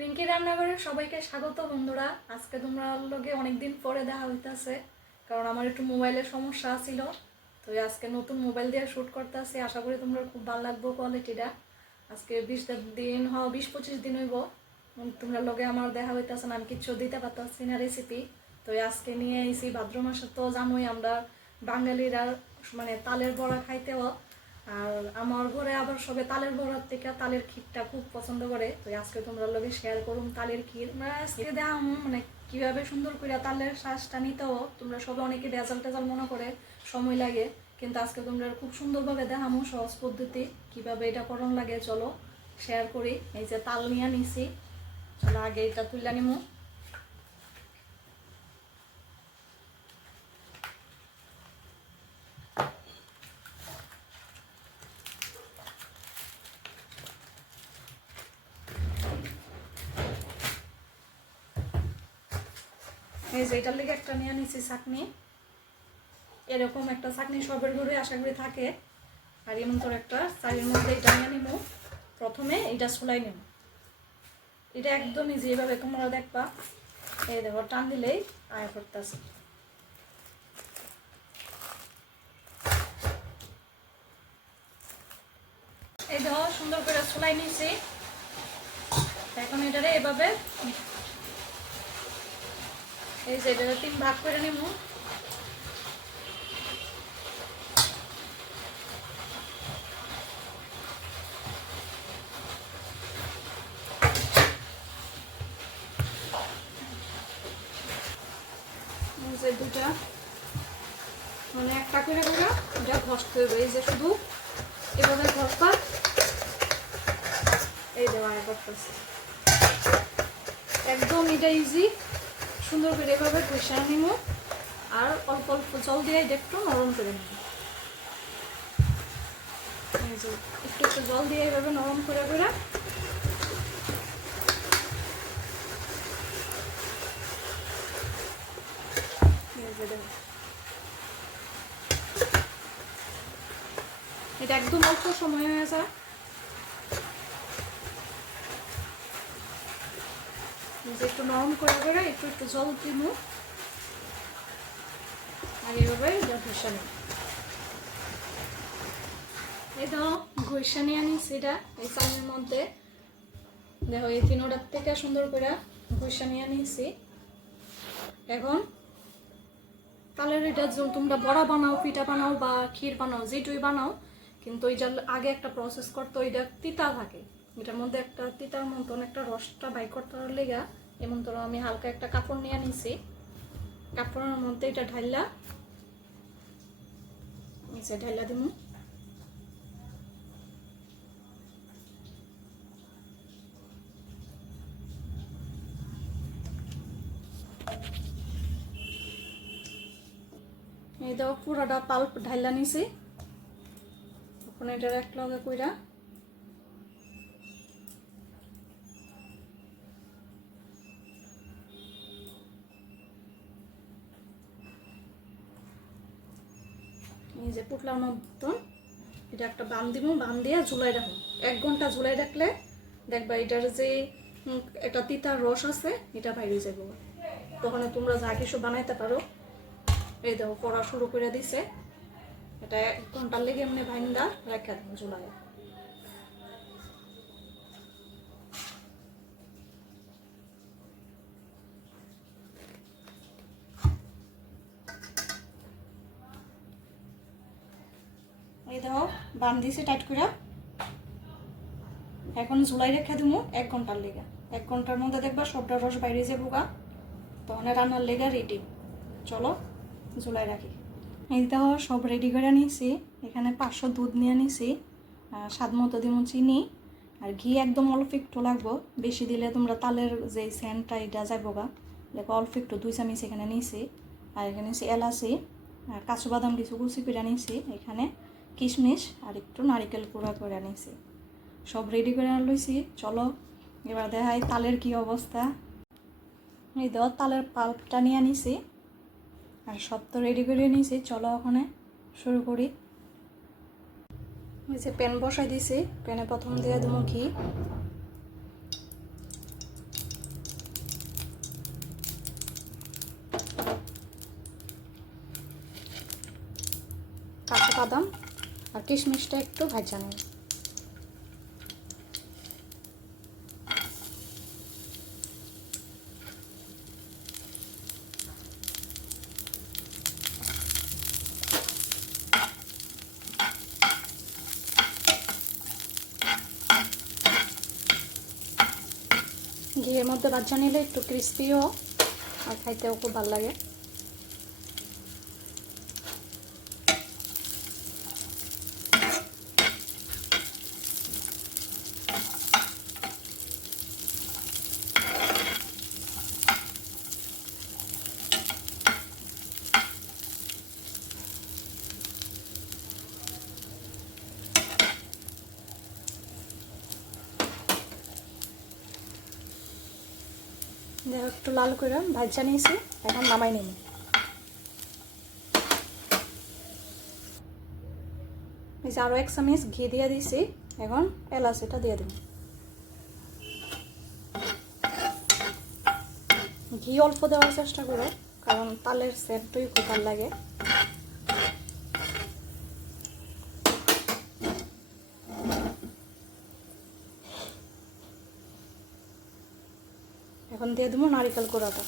রিঙ্কি রান্নাঘরে সবাইকে স্বাগত বন্ধুরা। আজকে তোমরা লগে অনেকদিন পরে দেখা হইতাছে, কারণ আমার একটু মোবাইলের সমস্যা ছিল তো আজকে নতুন মোবাইল দিয়ে শ্যুট করতে আসি আশা করি তোমরা খুব ভালো লাগবো কোয়ালিটিটা আজকে বিশ দিন, হ, বিশ পঁচিশ দিন হইব। তোমরা লগে আমার দেখা হইতাছে না, আমি কিচ্ছু দিতে পারতাছি না রেসিপি তো আজকে নিয়ে আইছি, ভাদ্র মাসে তো জানোই আমরা বাঙালিরা মানে তালের বড়া খাইতেও আর আমার ঘরে আবার সবে তালের বড়ার থেকে তালের ক্ষীরটা খুব পছন্দ করে। তো আজকে তোমরা লগে শেয়ার করুন তালের ক্ষীর। মানে আজকে দেখাম মানে কীভাবে সুন্দর করে তালের শ্বাসটা নিতেও। তোমরা সবে অনেকে ভেজাল টেজাল মনে করে, সময় লাগে। কিন্তু আজকে তোমরা খুব সুন্দরভাবে দেখামো সহজ পদ্ধতি, কীভাবে এটা করণ লাগে, চলো শেয়ার করি। এই যে তাল নিয়ে নিছি, চলো আগে এটা তুলে নিমু। এটার লেগে একটা নিয়ে নিছি চাটনি এরকম একটা চাটনি সবের ঘরে আশা করি থাকে। আর এমন তোর একটা চারির মধ্যে এটা নিয়ে নিব প্রথমে এটা চুলাই নিব এটা একদম ইজি এভাবে তোমরা দেখবা। এই দেখো, টান দিলেই আয় করতেছে। এই দেখো, সুন্দর করে চুলাই নিয়েছি এখন এটারে এভাবে এই যে, এটা তিন ভাগ করে নিব। দুটা। মানে একটা করে করে এটা ঘষতে হবে। এই যে শুধু এভাবে ঘষবা। এই দেওয়া করতেছে একদম এটা ইজি সুন্দর করে এভাবে ঘষা নিব। আর অল্প অল্প জল দিয়ে এটা একটু নরম করে নিব। একটু একটু জল দিয়ে এভাবে নরম করে করে। এটা একদম অল্প সময় হয়ে যায়। একটু নরম করে করে একটু একটু জল দিব। আর এইভাবে এটা ঘষা নিব এই তো ঘষা নিয়ে আনিস এটা, এই চালের মধ্যে। দেখো, এই তিনোটার থেকে সুন্দর করে ঘষা নিয়ে আনিছি এখন তালের এটা তোমরা বড়া বানাও, পিঠা বানাও বা ক্ষীর বানাও, যেটুই বানাও, কিন্তু ওইটার আগে একটা প্রসেস করতে, ওইটা তিতা থাকে। এটার মধ্যে একটা তিতার মতন একটা রসটা বাই করতে লেগা এমন ধরো আমি হালকা একটা কাপড় নিয়ে নিছি। কাপড়ের মধ্যে এটা ঢাইলা, নিচে ঢাইলা দিব এই দেখো পুরোটা পাল্প ঢাইলা নিছি। এখন এটা এক লগে কইরা যে পুটলার মতন, এটা একটা বান দিব, বান দিয়ে ঝুলাই রাখো এক ঘণ্টা ঝুলাই রাখলে দেখবা এটার যে একটা তিতার রস আছে, এটা বাইরে যাব। তখন তোমরা যা কিছু বানাইতে পারো। এই দেখো পড়া শুরু করে দিছে। এটা এক ঘণ্টার লেগে এমনি ভাইন্দা রেখে দেবো ঝুলাই এই দেখো বান দিছে টাইট করে এখন ঝুলাই রেখে দিবো এক ঘণ্টার লেগে। এক ঘণ্টার মধ্যে দেখবা সবটা রস বাইরে যাব গা। তখন রান্নার লেগে রেডি চলো, ঝুলাই রাখি। এই দেখো সব রেডি করে নিয়েছি এখানে পাঁচশো দুধ নিয়ে নিয়েছি স্বাদ মতো দিব চিনি। আর ঘি একদম অল্প একটু লাগবো। বেশি দিলে তোমরা তালের যে সেন্টটা এটা যাব গা। দেখো অল্প একটু, দুই চামিচ এখানে নিয়েছি আর এখানে এলাচি। আর কাজু বাদাম কিছু কুচি করে নিয়েছি এখানে। কিশমিশ আর একটু নারিকেল কুড়া করে নিছি সব রেডি করে লইছি চলো, এবার দেখাই তালের কি অবস্থা। এই দেওয়া তালের পাল্পটা নিয়ে নিছি আর সব তো রেডি করে নিয়েছি চলো ওখানে শুরু করি। ওই যে প্যান বসাই দিছি। প্যানে প্রথম দিয়ে দেবো ঘি। বাদাম। আর কিশমিশটা একটু ভাজা নেব। ঘিয়ের মধ্যে বাচ্চা নিলে একটু ক্রিস্পিও আর খাইতেও খুব ভালো লাগে। একটু লাল করে ভাজা নিয়েছি, এখন নামাই নিই এই আরও এক চামিচ ঘি দিয়ে দিছি এখন এলাচ এটা দিয়ে দিব। ঘি অল্প দেওয়ার চেষ্টা করো, কারণ তালের সেন্টই খুব ভালো লাগে। এখন দিয়ে দেবো নারিকেল কোড়াটা।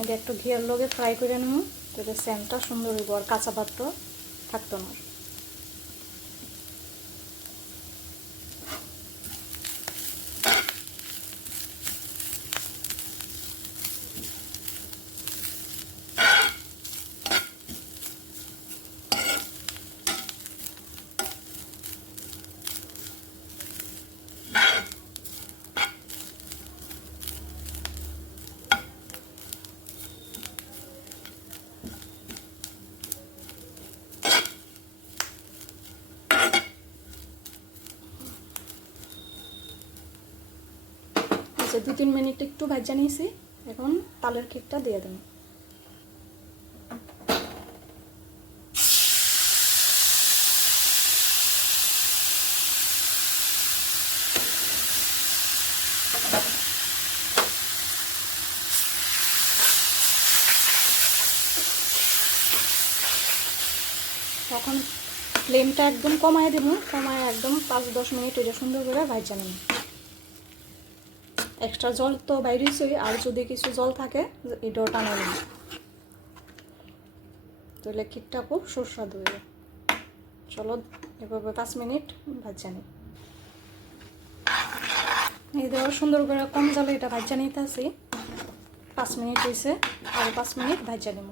এটা একটু ঘিয়ার লগে ফ্রাই করে নেব, যাতে সেন্টটা সুন্দর হইব আর কাঁচা ভাতটা থাকতো না। আচ্ছা দু তিন মিনিট একটু ভাজা নিয়েছি, এখন তালের কেকটা দিয়ে দেবো। তখন ফ্লেমটা একদম কমায় দেবো, কমায় একদম পাঁচ দশ মিনিট এটা সুন্দর করে ভাজা নেব। এক্সট্রা জল তো বাইরেছই, আর যদি কিছু জল থাকে, এটাও টানা নেব তাহলে কেকটা খুব সুস্বাদু হয়ে চলো, এভাবে পাঁচ মিনিট ভাজা নিই। এই দেওয়ার সুন্দর করে কম জলে এটা ভাজা নিতে আসি পাঁচ মিনিট হয়েছে, আর পাঁচ মিনিট ভাজা নেব।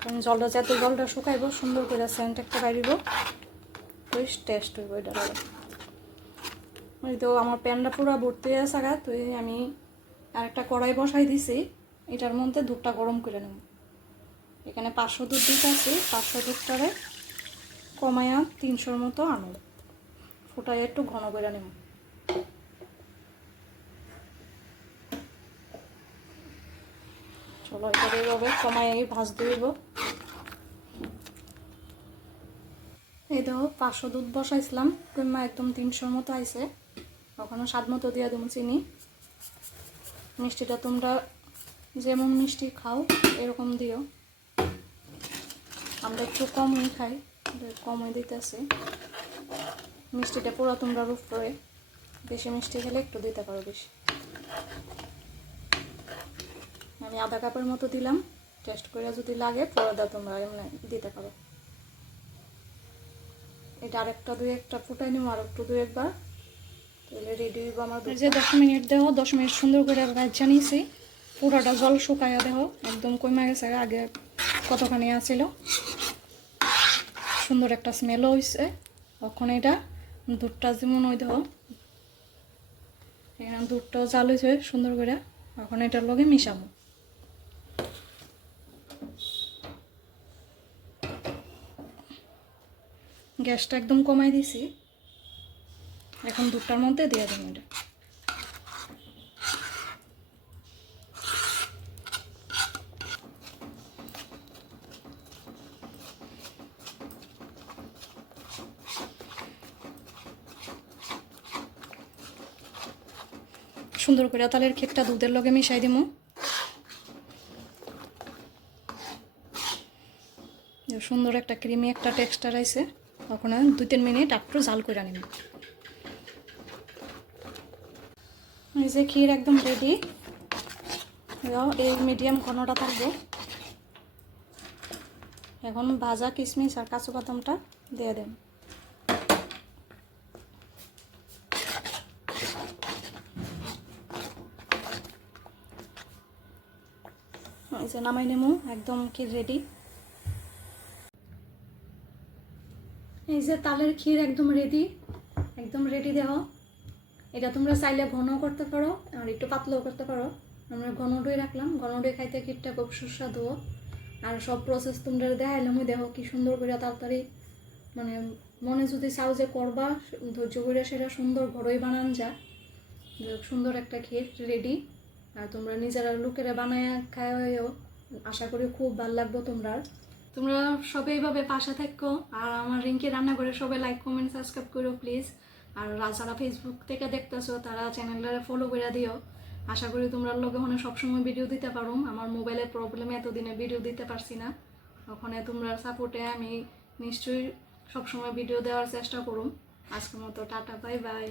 কারণ জলটা, যাতে জলটা শুকাইব, সুন্দর করে সেন্ট একটা তো টেস্ট হইব এটা তো আমার প্যানটা পুরো ভর্তি হয়ে থাকা তো আমি আরেকটা কড়াই বসাই দিছি। এটার মধ্যে দুধটা গরম করে নেব। এখানে পাঁচশো দুধ দিতে আছে, পাঁচশো দুধটারে কমায়া তিনশোর মতো আনো। ফুটাই একটু ঘন করে নেব। চলো এটা এইভাবে কমাই ভাজ দিব। এই দেখো পাঁচশো দুধ বসাইছিলাম কিংবা একদম তিনশোর মতো আইছে। ওখানে স্বাদ মতো দিয়ে দেবো চিনি। মিষ্টিটা তোমরা যেমন মিষ্টি খাও, এরকম দিও। আমরা একটু কমই খাই কমই দিতেছি। মিষ্টিটা পুরো তোমরা রূপ করে। বেশি মিষ্টি খেলে একটু দিতে পারো বেশি। আমি আধা কাপের মতো দিলাম। টেস্ট করে যদি লাগে, পরে তোমরা, এমনি দিতে পারো। এটা আরেকটা দুই একটা ফুটাই নিব আর একটু দুই একবার। তাহলে রেডি হইব আমার যে দশ মিনিট দেহ দশ মিনিট সুন্দর করে ভাজা নিয়েছি পুরোটা জল শুকাইয়া দেহ একদম কমে গেছে আগে কতখানি আছিল। সুন্দর একটা স্মেলও হয়েছে তখন এটা দুধটা যেমন ওই দেহ। এখানে দুধটাও জাল হয়েছে সুন্দর করে। এখন এটার লগে মিশাবো। গ্যাসটা একদম কমাই দিছি। এখন দুধটার মধ্যে দিয়ে দেবো এটা। সুন্দর করে তালের কেকটা দুধের লগে মিশাই দিমু। সুন্দর একটা ক্রিমি একটা টেক্সচার আইছে। ওখানে দুই তিন মিনিট একটু জাল করে নিব এই যে ক্ষীর একদম রেডি এই মিডিয়াম ঘনটা থাকবে। এখন ভাজা কিশমিশ আর কাঁচু বাদামটা দিয়ে দেন এই যে নামাই নেমু, একদম ক্ষীর রেডি এই যে তালের ক্ষীর একদম রেডি একদম রেডি দেহ। এটা তোমরা চাইলে ঘন করতে পারো, আর একটু পাতলাও করতে পারো। আমরা ঘন ডই রাখলাম। ঘন ডই খাইতে ক্ষীরটা খুব সুস্বাদু। আর সব প্রসেস তোমরা দেখাইলাম, ওই দেখো কি সুন্দর করে তাড়াতাড়ি মানে মনে যদি চাও যে করবা, ধৈর্য করে সেটা সুন্দর ঘরোই বানান যা। সুন্দর একটা ক্ষীর রেডি আর তোমরা নিজেরা লোকেরা বানায় খাওয়াইও আশা করি খুব ভালো লাগবে তোমরা। তোমরা সবাই এইভাবে পাশে থাকো, আর আমার রিঙ্কি রান্না করে সবাই লাইক কমেন্ট সাবস্ক্রাইব করো প্লিজ আর যারা ফেসবুক থেকে দেখতেছো, তারা চ্যানেলটা ফলো করে দিও। আশা করি তোমরা লোকে ওখানে সবসময় ভিডিও দিতে পারো। আমার মোবাইলের প্রবলেমে এতদিনে ভিডিও দিতে পারছি না। ওখানে তোমরা সাপোর্টে আমি নিশ্চয়ই সবসময় ভিডিও দেওয়ার চেষ্টা করুম। আজকের মতো টাটা বাই বাই